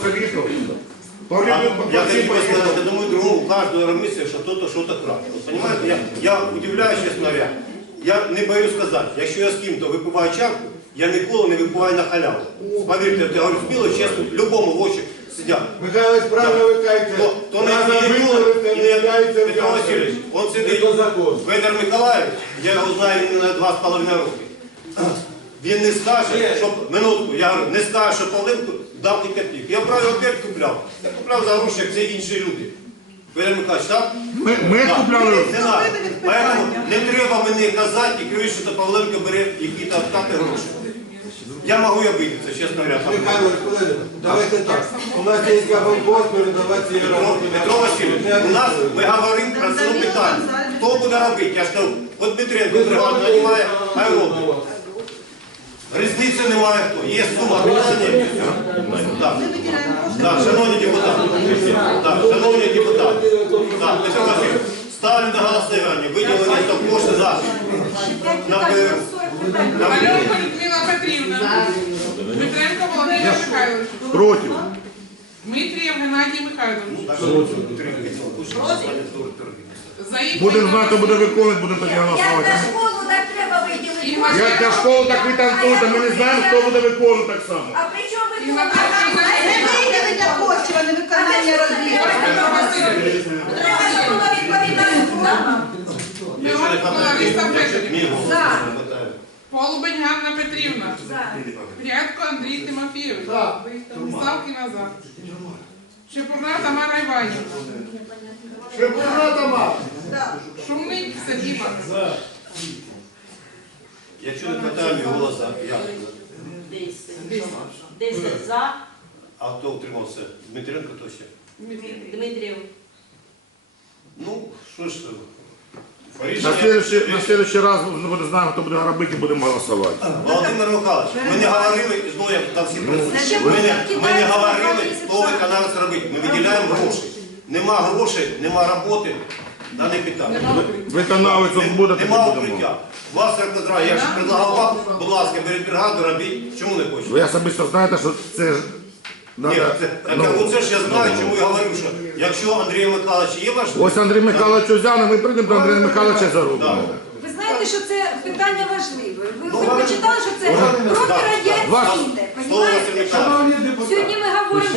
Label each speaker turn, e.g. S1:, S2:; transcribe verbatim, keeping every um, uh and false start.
S1: советовал.
S2: А я хочу сказать одному и другому, у каждого мысли, что кто-то что-то крадет. Вот понимаете, я, я удивляюсь, честно говоря. Я не боюсь сказати, якщо я з ким-то випиваю чарку, я ніколи не випиваю на халяву. Повірте, я говорю сміло, чесно, любому в очі сидять.
S1: Михайлович, правильно ви кажете,
S2: То, то не ніколи, і не Петро Васильович, он сидить, Федор Миколаївич, я його знаю на два з половиною роки. Він не скаже, що, минутку, я говорю, не скаже, що Павленко дав і копійку. Я правильно опять купляв. Я купляв за гроші, як всі інші люди. Федор Миколаївич, так?
S1: Ми, ми
S2: Так.
S1: купляли.
S2: Не надо. Поэтому не треба мені казати і кричати, що Павленко бере якісь откати гроші. Я можу обидеться, чесно говоря.
S3: Михайлович, колеги, давайте так. У нас є габанбос, передавайте її
S2: Петро,
S3: роботу.
S2: Петро Васильович, у нас ми говоримо про це питання. Хто буде робити? Я ж кажу, от Дмитренко бригаду займає, хай робить. Різниці немає хто. Є сума питання. Так, так, шановні депутати. Так, шановні депутати. Так, Петро Васильович, ставлю на голосування. Виділення кошти за на ПРУ.
S4: Валерка Людмила Петрівна. Дмитренко Володимир Михайлович.
S1: Проти.
S4: Дмитрієв Геннадій Михайлович. Заїхали
S1: Будемо
S4: на
S1: знати, хто буде виконувати, будемо тоді
S5: Як
S1: голосувати.
S5: на школу так треба виділити.
S4: Ігор
S1: Як для школи, так ви танцюєте, ми не знаємо, хто буде виконувати так само.
S5: А при чому ви
S4: Ігор
S5: тут?
S4: Васильович.
S6: Виділення коштів, а не виконання робіт.
S4: Петро Васильович.
S5: Треба ж було відповідати словам.
S4: Лариса Федорівна.
S5: За.
S4: Полубень Ганна Петрівна.
S5: За.
S4: Рядко Андрій Тимофійович. Савкіна за. Шепурна Тамара Іванівна.
S1: Шепурна Тамара.
S4: Шумник Сергій Іванович.
S2: Якщо не питаю мій голос, я.
S7: Десять за.
S2: А хто утримався? Дмитренко то ще?
S7: Дмитрів.
S2: Ну, що ж,
S1: На следующий, на следующий раз ми будемо знаємо, хто буде робити, і будемо голосувати.
S2: Володимир Михайлович, ми не говорили, знову я там всі присутні, ми не, ми не говорили, хто виконавець робить, ми виділяємо гроші. Нема грошей, нема роботи, дане питання.
S1: Виконавець буде, тоді
S2: Нема
S1: будемо.
S2: укриття. Вас, Квадра, я ж предлагав вам, будь ласка, беріть бригаду, робіть. Чому не хочете?
S1: Ви особисто знаєте, що це ж...
S2: Ні,
S1: надо-
S2: це,
S1: ну,
S2: так, оце ж я знаю, чому я говорю, що якщо Андрій Михайлович є важливий,
S1: Ось Андрій Михайлович взяв, ми прийдемо до Андрія Михайловича за руку.
S2: Так.
S5: Ви знаєте, що це питання важливе. Ви,
S2: Ну,
S5: ви почитали, що це
S2: так.
S5: проти радянський
S1: Ваш-
S5: інтер.
S2: Слово Василь
S5: Понімаєте?
S2: Михайлович.
S5: Сьогодні ми говоримо